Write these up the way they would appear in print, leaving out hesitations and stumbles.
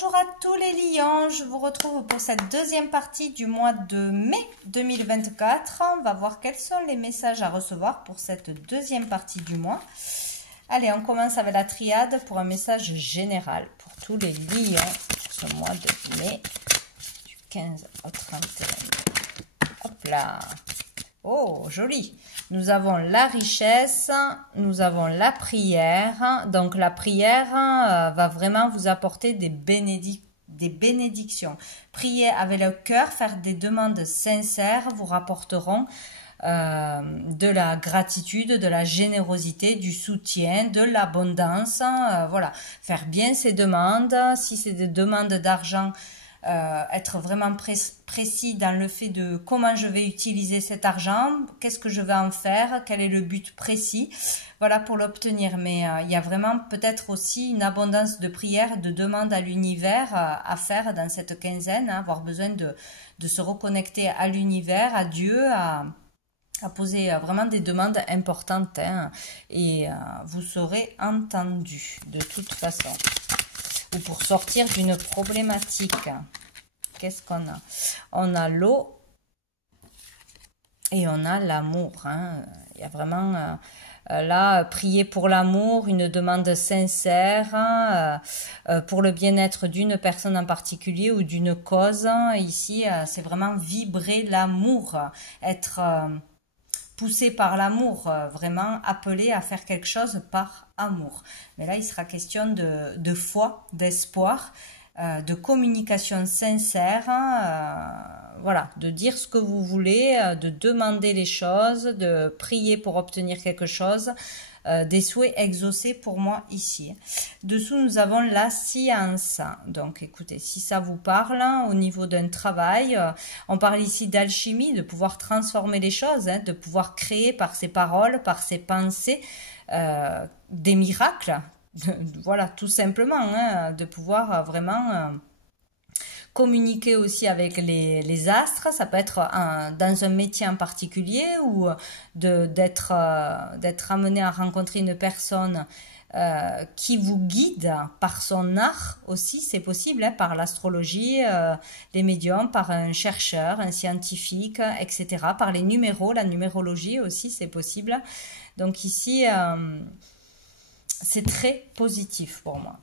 Bonjour à tous les lions, je vous retrouve pour cette deuxième partie du mois de mai 2024. On va voir quels sont les messages à recevoir pour cette deuxième partie du mois. Allez, on commence avec la triade pour un message général pour tous les lions pour ce mois de mai, du 15 au 31. Hop là! Oh, joli! Nous avons la richesse, nous avons la prière. Donc la prière va vraiment vous apporter des bénédictions. Prier avec le cœur, faire des demandes sincères vous rapporteront de la gratitude, de la générosité, du soutien, de l'abondance. Voilà, faire bien ces demandes. Si c'est des demandes d'argent, être vraiment précis dans le fait de comment je vais utiliser cet argent, qu'est-ce que je vais en faire, quel est le but précis, voilà, pour l'obtenir. Mais il y a vraiment peut-être aussi une abondance de prières, de demandes à l'univers à faire dans cette quinzaine, avoir besoin de se reconnecter à l'univers, à Dieu, à poser vraiment des demandes importantes, et vous serez entendu de toute façon. Ou pour sortir d'une problématique. Qu'est-ce qu'on a? On a l'eau et on a l'amour. Il y a vraiment là, prier pour l'amour, une demande sincère, pour le bien-être d'une personne en particulier ou d'une cause. Ici, c'est vraiment vibrer l'amour, être poussé par l'amour, vraiment appelé à faire quelque chose par amour. Mais là, il sera question de foi, d'espoir, de communication sincère, voilà, de dire ce que vous voulez, de demander les choses, de prier pour obtenir quelque chose, des souhaits exaucés pour moi ici. Dessous, nous avons la science. Donc, écoutez, si ça vous parle, au niveau d'un travail, on parle ici d'alchimie, de pouvoir transformer les choses, de pouvoir créer par ses paroles, par ses pensées, des miracles. Voilà, tout simplement, de pouvoir vraiment communiquer aussi avec les astres. Ça peut être dans un métier en particulier ou d'être amené à rencontrer une personne qui vous guide par son art aussi, c'est possible, par l'astrologie, les médiums, par un chercheur, un scientifique, etc. Par les numéros, la numérologie aussi, c'est possible. Donc ici, c'est très positif pour moi.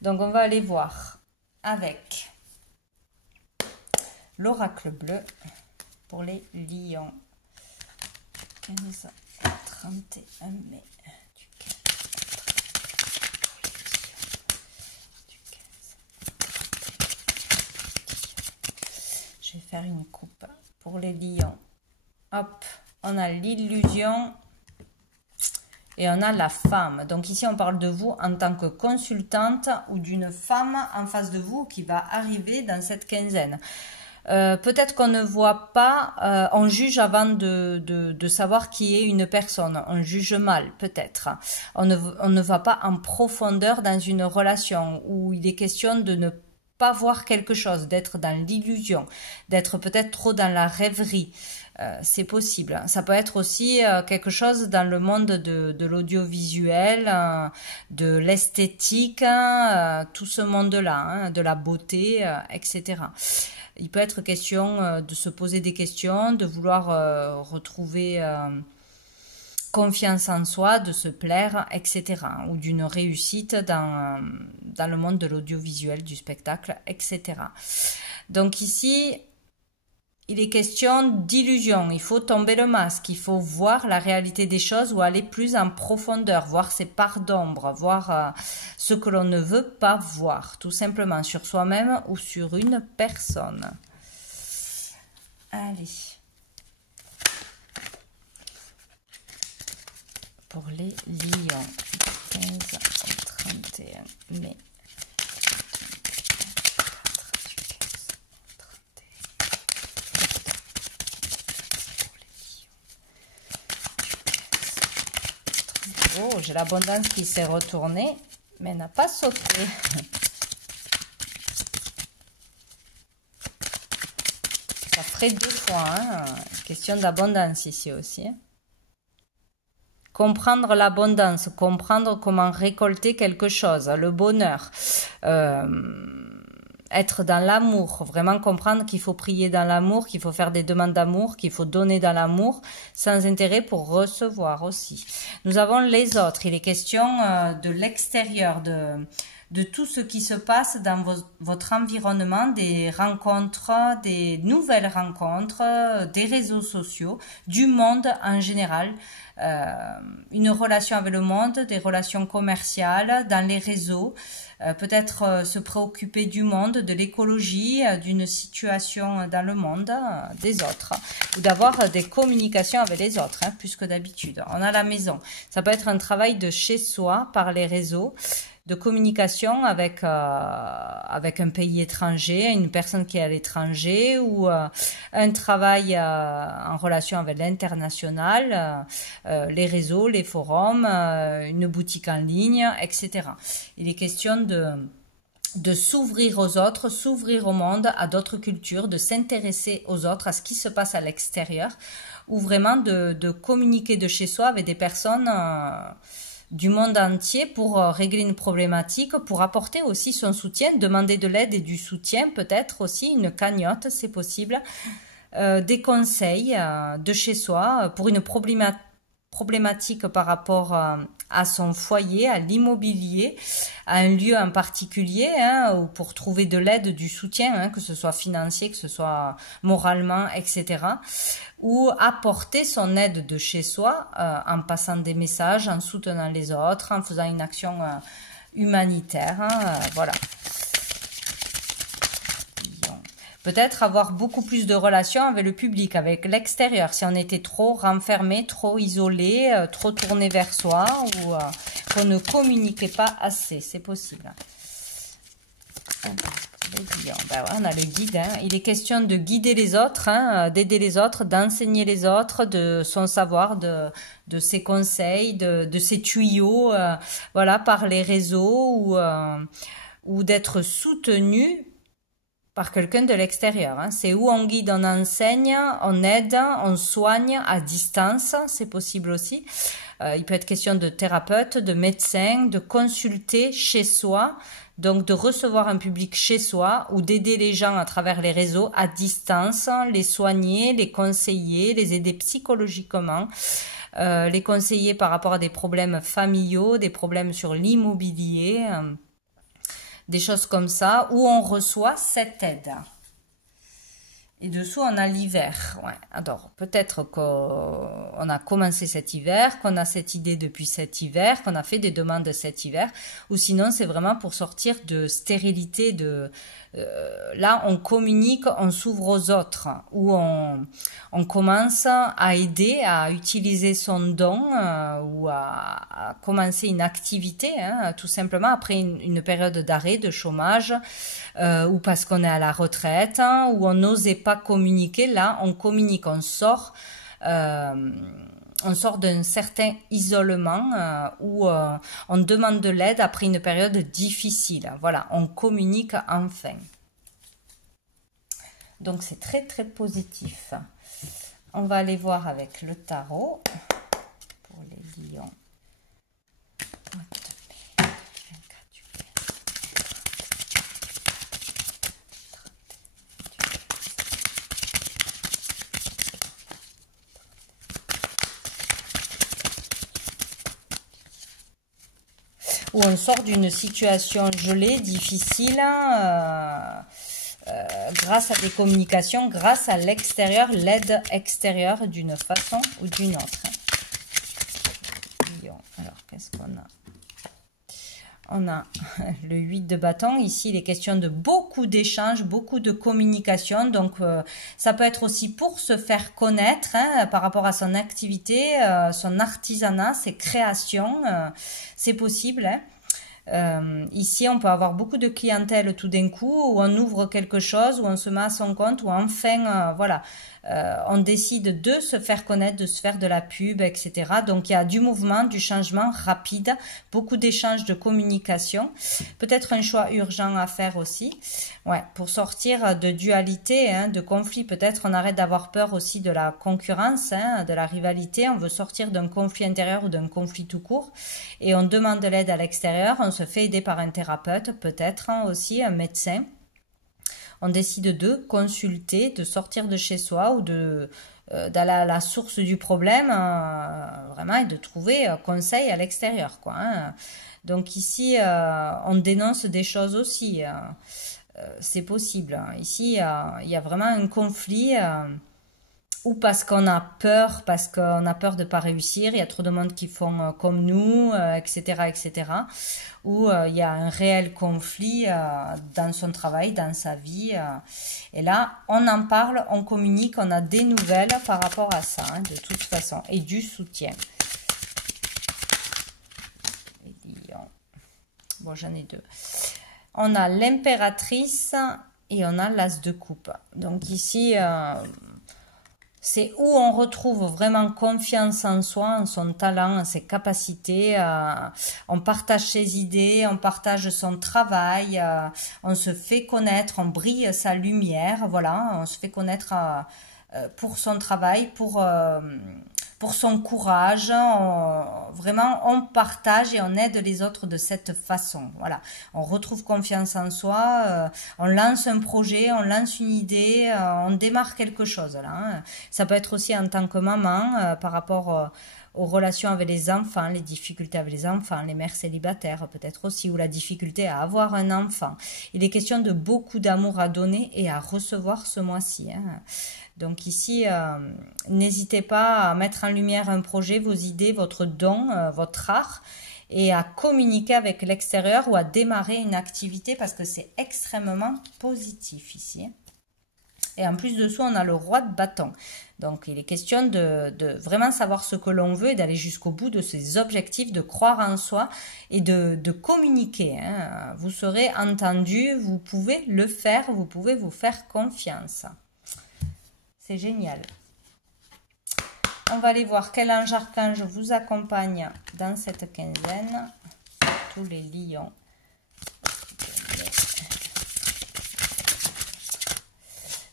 Donc on va aller voir avec l'oracle bleu pour les lions. 15 à 31 mai. Je vais faire une coupe pour les lions. Hop, on a l'illusion et on a la femme. Donc ici, on parle de vous en tant que consultante ou d'une femme en face de vous qui va arriver dans cette quinzaine. Peut-être qu'on ne voit pas, on juge avant de savoir qui est une personne. On juge mal, peut-être. On ne va pas en profondeur dans une relation où il est question de ne pas voir quelque chose, d'être dans l'illusion, d'être peut-être trop dans la rêverie. C'est possible. Ça peut être aussi quelque chose dans le monde de l'audiovisuel, de l'esthétique, tout ce monde-là, de la beauté, etc. Il peut être question de se poser des questions, de vouloir retrouver confiance en soi, de se plaire, etc. Ou d'une réussite dans le monde de l'audiovisuel, du spectacle, etc. Donc ici, il est question d'illusion, il faut tomber le masque, il faut voir la réalité des choses ou aller plus en profondeur, voir ses parts d'ombre, voir ce que l'on ne veut pas voir, tout simplement sur soi-même ou sur une personne. Allez. Pour les lions, 15 au 31 mai. Oh, j'ai l'abondance qui s'est retournée, mais n'a pas sauté. Ça ferait deux fois, question d'abondance ici aussi. Comprendre l'abondance, comprendre comment récolter quelque chose, le bonheur. être dans l'amour, vraiment comprendre qu'il faut prier dans l'amour, qu'il faut faire des demandes d'amour, qu'il faut donner dans l'amour, sans intérêt pour recevoir aussi. Nous avons les autres. Il est question de l'extérieur, de tout ce qui se passe dans votre environnement, des rencontres, des nouvelles rencontres, des réseaux sociaux, du monde en général. Une relation avec le monde, des relations commerciales, dans les réseaux, peut-être se préoccuper du monde, de l'écologie, d'une situation dans le monde, des autres, ou d'avoir des communications avec les autres, plus que d'habitude. On a la maison. Ça peut être un travail de chez soi par les réseaux, de communication avec un pays étranger, une personne qui est à l'étranger, ou un travail en relation avec l'international, les réseaux, les forums, une boutique en ligne, etc. Il est question de s'ouvrir aux autres, s'ouvrir au monde, à d'autres cultures, de s'intéresser aux autres, à ce qui se passe à l'extérieur, ou vraiment de communiquer de chez soi avec des personnes du monde entier pour régler une problématique, pour apporter aussi son soutien, demander de l'aide et du soutien, peut-être aussi une cagnotte, c'est possible, des conseils de chez soi pour une problématique par rapport à son foyer, à l'immobilier, à un lieu en particulier, ou pour trouver de l'aide, du soutien, que ce soit financier, que ce soit moralement, etc. Ou apporter son aide de chez soi en passant des messages, en soutenant les autres, en faisant une action humanitaire, voilà. Peut-être avoir beaucoup plus de relations avec le public, avec l'extérieur. Si on était trop renfermé, trop isolé, trop tourné vers soi, ou qu'on ne communiquait pas assez, c'est possible. Ben ouais, on a le guide. Il est question de guider les autres, d'aider les autres, d'enseigner les autres, de son savoir, de ses conseils, de ses tuyaux, voilà, par les réseaux, ou d'être soutenu par quelqu'un de l'extérieur. C'est où on guide, on enseigne, on aide, on soigne à distance, c'est possible aussi. Il peut être question de thérapeute, de médecin, de consulter chez soi, donc de recevoir un public chez soi, ou d'aider les gens à travers les réseaux à distance, les soigner, les conseiller, les aider psychologiquement, les conseiller par rapport à des problèmes familiaux, des problèmes sur l'immobilier, des choses comme ça, où on reçoit cette aide. Et dessous, on a l'hiver. Ouais. Alors, peut-être qu'on a commencé cet hiver, qu'on a cette idée depuis cet hiver, qu'on a fait des demandes cet hiver, ou sinon, c'est vraiment pour sortir de stérilité, là, on communique, on s'ouvre aux autres, où on commence à aider, à utiliser son don, ou à commencer une activité, tout simplement, après une période d'arrêt, de chômage, ou parce qu'on est à la retraite, ou on n'osait pas communiquer. Là, on communique, on sort d'un certain isolement, où on demande de l'aide après une période difficile. Voilà, on communique enfin. Donc, c'est très, très positif. On va aller voir avec le tarot pour les lions. Où on sort d'une situation gelée, difficile, grâce à des communications, grâce à l'extérieur, l'aide extérieure d'une façon ou d'une autre. Alors, qu'est-ce qu'on a? On a le 8 de bâton. Ici, il est question de beaucoup d'échanges, beaucoup de communication. Donc, ça peut être aussi pour se faire connaître par rapport à son activité, son artisanat, ses créations. C'est possible. Ici, on peut avoir beaucoup de clientèle tout d'un coup, où on ouvre quelque chose, où on se met à son compte, où enfin, voilà, on décide de se faire connaître, de se faire de la pub, etc. Donc, il y a du mouvement, du changement rapide, beaucoup d'échanges, de communication. Peut-être un choix urgent à faire aussi. Ouais, pour sortir de dualité, de conflit. Peut-être on arrête d'avoir peur aussi de la concurrence, de la rivalité. On veut sortir d'un conflit intérieur ou d'un conflit tout court. Et on demande de l'aide à l'extérieur. On se fait aider par un thérapeute, peut-être aussi un médecin. on décide de consulter, de sortir de chez soi ou d'aller à la source du problème, vraiment, et de trouver conseil à l'extérieur, quoi. Hein. Donc ici, on dénonce des choses aussi. C'est possible. Ici, il y a vraiment un conflit. Ou parce qu'on a peur de ne pas réussir, il y a trop de monde qui font comme nous, etc., etc. Ou il y a un réel conflit dans son travail, dans sa vie. Et là, on en parle, on communique, on a des nouvelles par rapport à ça, hein, de toute façon, et du soutien. Bon, j'en ai deux. On a l'impératrice et on a l'as de coupe. Donc ici... c'est où on retrouve vraiment confiance en soi, en son talent, en ses capacités. On partage ses idées, on partage son travail, on se fait connaître, on brille sa lumière. Voilà, on se fait connaître pour son travail, pour son courage. Vraiment, on partage et on aide les autres de cette façon. Voilà, on retrouve confiance en soi, on lance un projet, on lance une idée, on démarre quelque chose. Là, hein. Ça peut être aussi en tant que maman, par rapport aux relations avec les enfants, les difficultés avec les enfants, les mères célibataires peut-être aussi, ou la difficulté à avoir un enfant. Il est question de beaucoup d'amour à donner et à recevoir ce mois-ci. Hein. Donc ici, n'hésitez pas à mettre en lumière un projet, vos idées, votre don, votre art, et à communiquer avec l'extérieur ou à démarrer une activité parce que c'est extrêmement positif ici. Et en plus de ça, on a le roi de bâton. Donc il est question de vraiment savoir ce que l'on veut et d'aller jusqu'au bout de ses objectifs, de croire en soi et de communiquer. Hein. Vous serez entendu, vous pouvez le faire, vous pouvez vous faire confiance. C'est génial. On va aller voir quel ange archange vous accompagne dans cette quinzaine. Tous les lions.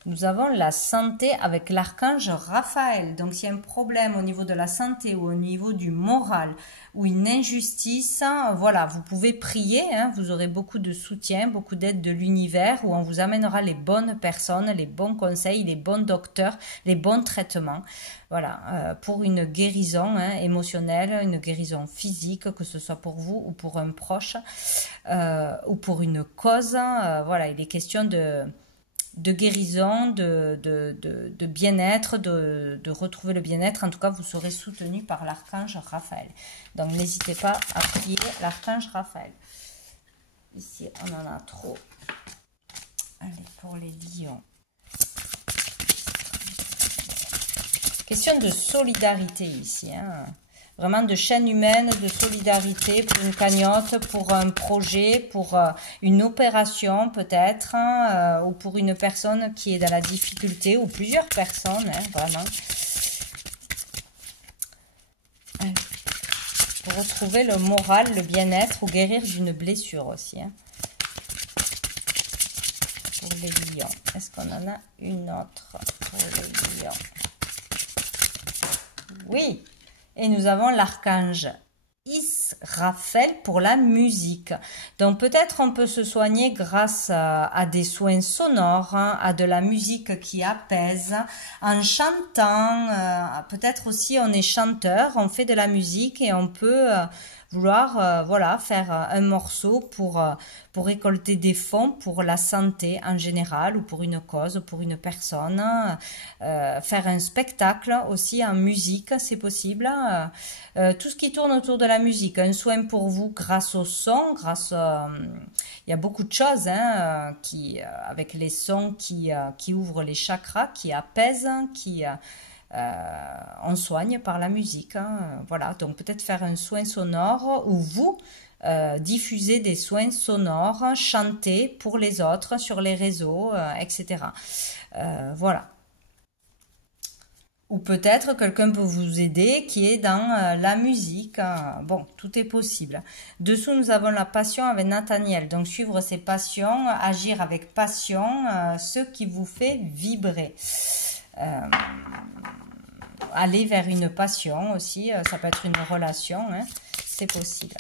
Nous avons la santé avec l'archange Raphaël. Donc, s'il y a un problème au niveau de la santé ou au niveau du moral ou une injustice, voilà, vous pouvez prier. Hein, vous aurez beaucoup de soutien, beaucoup d'aide de l'univers où on vous amènera les bonnes personnes, les bons conseils, les bons docteurs, les bons traitements. Voilà, pour une guérison émotionnelle, une guérison physique, que ce soit pour vous ou pour un proche ou pour une cause. Voilà, il est question de guérison, de bien-être, de retrouver le bien-être. En tout cas, vous serez soutenu par l'archange Raphaël. Donc, n'hésitez pas à prier l'archange Raphaël. Ici, on en a trop. Allez, pour les lions. Question de solidarité ici, hein. Vraiment de chaîne humaine, de solidarité pour une cagnotte, pour un projet, pour une opération peut-être, hein, ou pour une personne qui est dans la difficulté, ou plusieurs personnes, hein, vraiment. Allez. Pour retrouver le moral, le bien-être ou guérir d'une blessure aussi. Hein. Pour les lions. Est-ce qu'on en a une autre pour les lions? Oui. Et nous avons l'archange Israfel pour la musique. Donc peut-être on peut se soigner grâce à des soins sonores, hein, à de la musique qui apaise, en chantant. Peut-être aussi on est chanteur, on fait de la musique et on peut vouloir voilà, faire un morceau pour récolter des fonds pour la santé en général ou pour une cause, pour une personne. Faire un spectacle aussi en musique, c'est possible. Tout ce qui tourne autour de la musique, un soin pour vous grâce au son, il y a beaucoup de choses hein, avec les sons qui ouvrent les chakras, qui apaisent, on soigne par la musique. Hein. Voilà, donc peut-être faire un soin sonore où vous diffusez des soins sonores, chanter pour les autres sur les réseaux, etc. Voilà. Ou peut-être quelqu'un peut vous aider qui est dans la musique. Bon, tout est possible. Dessous, nous avons la passion avec Nathaniel. Donc, suivre ses passions, agir avec passion, ce qui vous fait vibrer. Aller vers une passion aussi, ça peut être une relation, hein, c'est possible.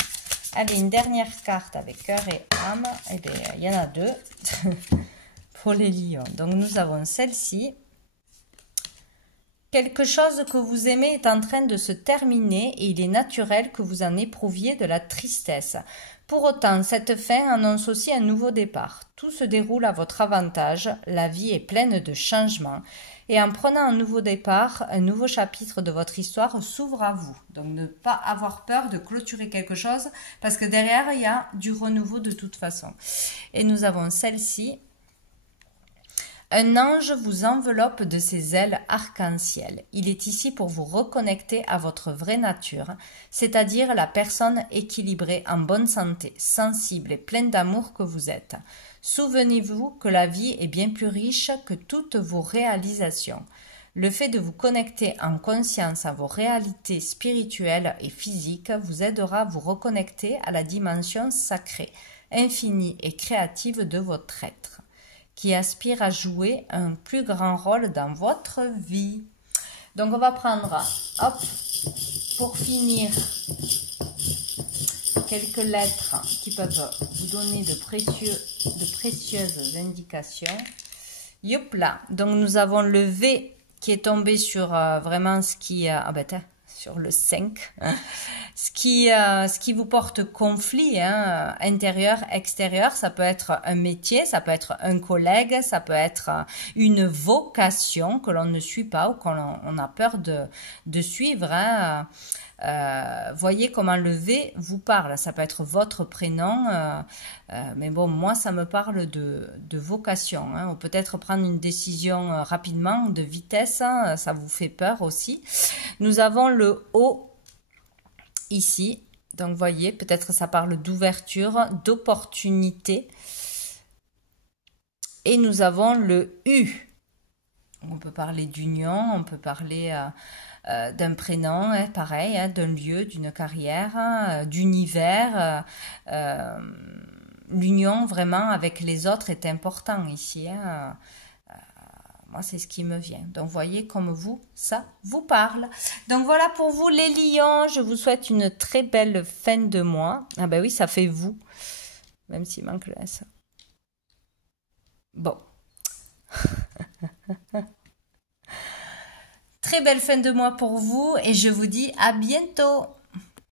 Allez, une dernière carte avec cœur et âme. Eh bien, il y en a deux. pour les lions. Donc nous avons celle-ci. Quelque chose que vous aimez est en train de se terminer et il est naturel que vous en éprouviez de la tristesse. Pour autant, cette fin annonce aussi un nouveau départ. Tout se déroule à votre avantage, la vie est pleine de changements. Et en prenant un nouveau départ, un nouveau chapitre de votre histoire s'ouvre à vous. Donc ne pas avoir peur de clôturer quelque chose parce que derrière, il y a du renouveau de toute façon. Et nous avons celle-ci. Un ange vous enveloppe de ses ailes arc-en-ciel. Il est ici pour vous reconnecter à votre vraie nature, c'est-à-dire la personne équilibrée, en bonne santé, sensible et pleine d'amour que vous êtes. Souvenez-vous que la vie est bien plus riche que toutes vos réalisations. Le fait de vous connecter en conscience à vos réalités spirituelles et physiques vous aidera à vous reconnecter à la dimension sacrée, infinie et créative de votre être, qui aspire à jouer un plus grand rôle dans votre vie. Donc on va prendre, hop, pour finir, quelques lettres qui peuvent vous donner de précieuses indications. Yop là, donc nous avons le V qui est tombé sur vraiment ce qui... sur le 5, hein, ce qui vous porte conflit, hein, intérieur, extérieur. Ça peut être un métier, ça peut être un collègue, ça peut être une vocation que l'on ne suit pas ou qu'on a peur de suivre. Hein. Voyez comment le V vous parle. Ça peut être votre prénom, mais bon, moi, ça me parle de vocation. Hein. Ou peut-être prendre une décision rapidement, de vitesse, hein, ça vous fait peur aussi. Nous avons le O ici. Donc, voyez, peut-être ça parle d'ouverture, d'opportunité. Et nous avons le U. On peut parler d'union, on peut parler... d'un prénom, hein, pareil, hein, d'un lieu, d'une carrière, hein, d'univers. L'union vraiment avec les autres est important ici. Hein. Moi, c'est ce qui me vient. Donc, voyez comme vous, ça vous parle. Donc, voilà pour vous les lions. Je vous souhaite une très belle fin de mois. Ah ben oui, ça fait vous. Même s'il manque le S. Bon. Très belle fin de mois pour vous et je vous dis à bientôt.